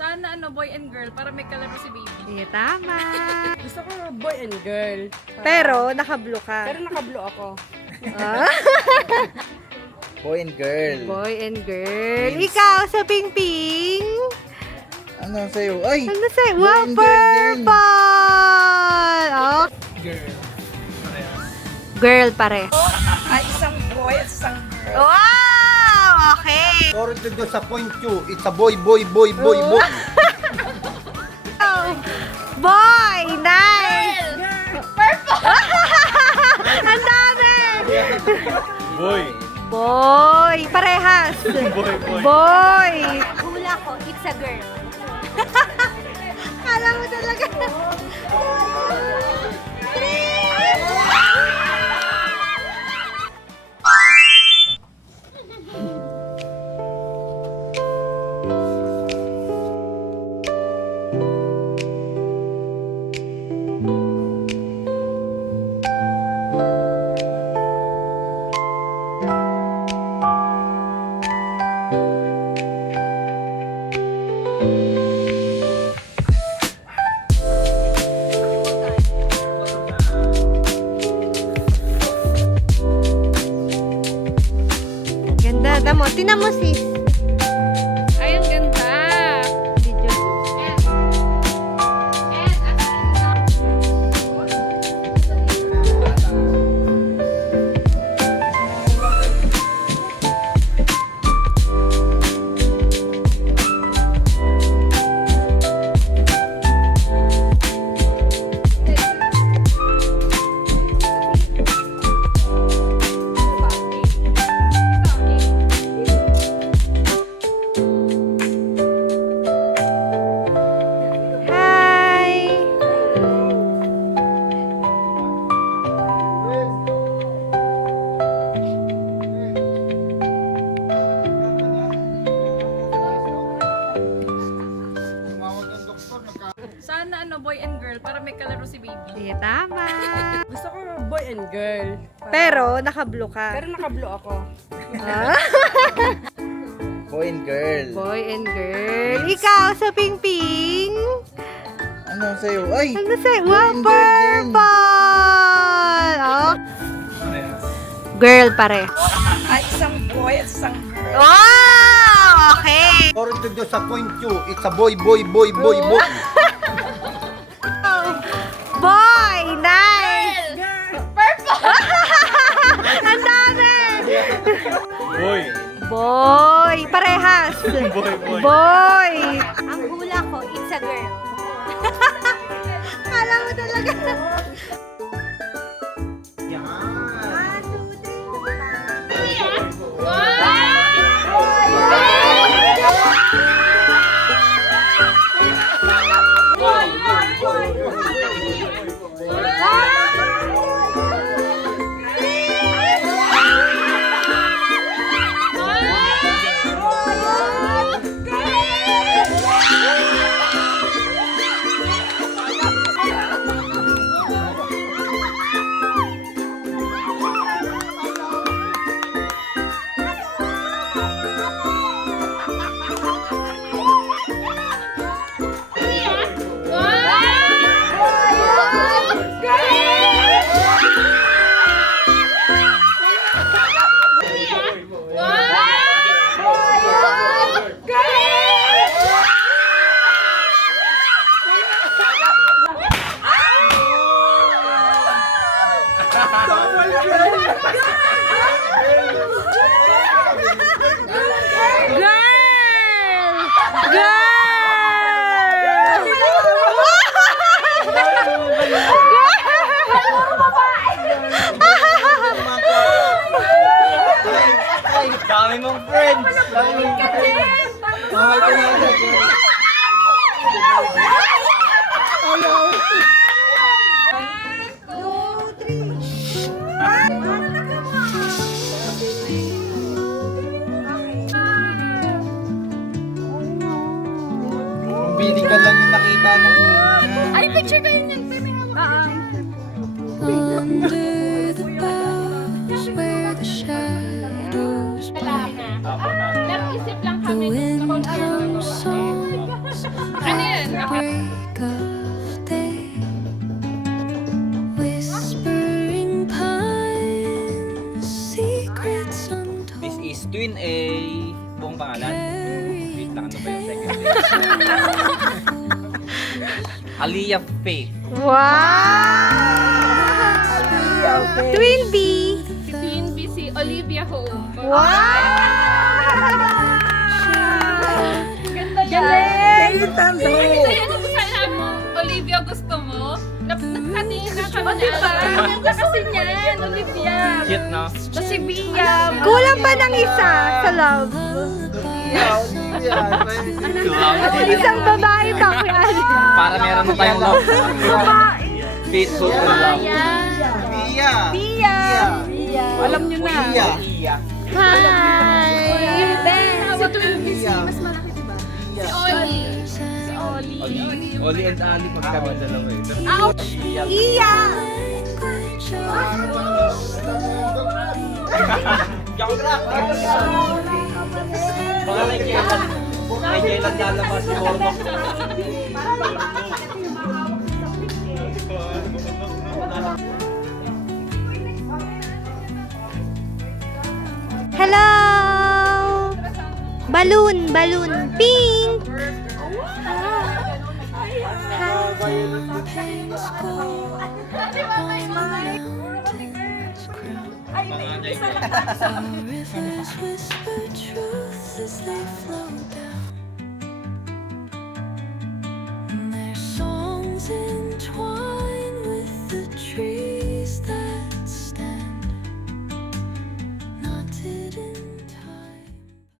Sana boy and girl para may kalaro si baby. Tama. Gusto ko boy and girl. Pero, naka-blue ka. Pero naka-blue ako. Ah? Boy and girl. Boy and girl. Ikaw sa ping-ping. Ano sa'yo? Ay! Ano sa'yo? Boy Wow, and girl din. purple! Oh. Girl pare. Ay, isang boy at isang girl. Wow! Okay. Sorry to disappoint you. It's a boy, boy, boy, boy, boy. Boy! Nice! Purple! Ang dami! Boy. Boy! Parehas! Boy, boy. Boy! Hula ko, it's a girl. Kala mo talaga. Ganda. Tamo. Tinan mo sis. Ay, ang ganda. Video. Hi! Sana boy and girl para may kalaro si baby. Tama. Gusto ko boy and girl. Pero, naka-blue ka. Pero naka-blue ako. Ah? Boy and girl. Boy and girl. Ikaw sa ping-ping. Ano sa'yo? Ay! Ano sa'yo? Boy Wow, and girl din. purple! Oh. Girl pare. Ay, isang boy at isang girl. Wow! Okay. Sorry to disappoint you. It's a boy, boy, boy, boy, boy. Boy! Nice! Purple! Ang dami! Boy. Boy! Parehas! Boy, boy. Boy! Ang hula ko, it's a girl. Kala mo talaga. Dami mong friends. Dami mong friends. Okay, tumagay. Bili ka lang yung nakita nung una. Ay, picture kayo niyan. Under the boughs where the shadows play. Nag-isip lang The kami. wind hums songs Aliyah Faith. Wow! Twin B. Si Twin B, si Olivia Hope. Wow! Ganda yan. Kasi ano ko sana mo, Olivia, gusto mo? Nakatingin na kami na. Ganda kasi niyan, Olivia. Cute, no? Tapos si Bia. Kulang pa ng isa sa love. Isang babae pa kuya. Para meron na tayong love. Faithful to love. Pia. Alam nyo na. Hi. Si Twin B, mas malaki diba? Si Oli. Oli and Ali pag kami dalawa eh. Iya. Baka may kailan lalabas si Bormak. Hello. Balloon, pink. Rivers whisper truth as they flow down.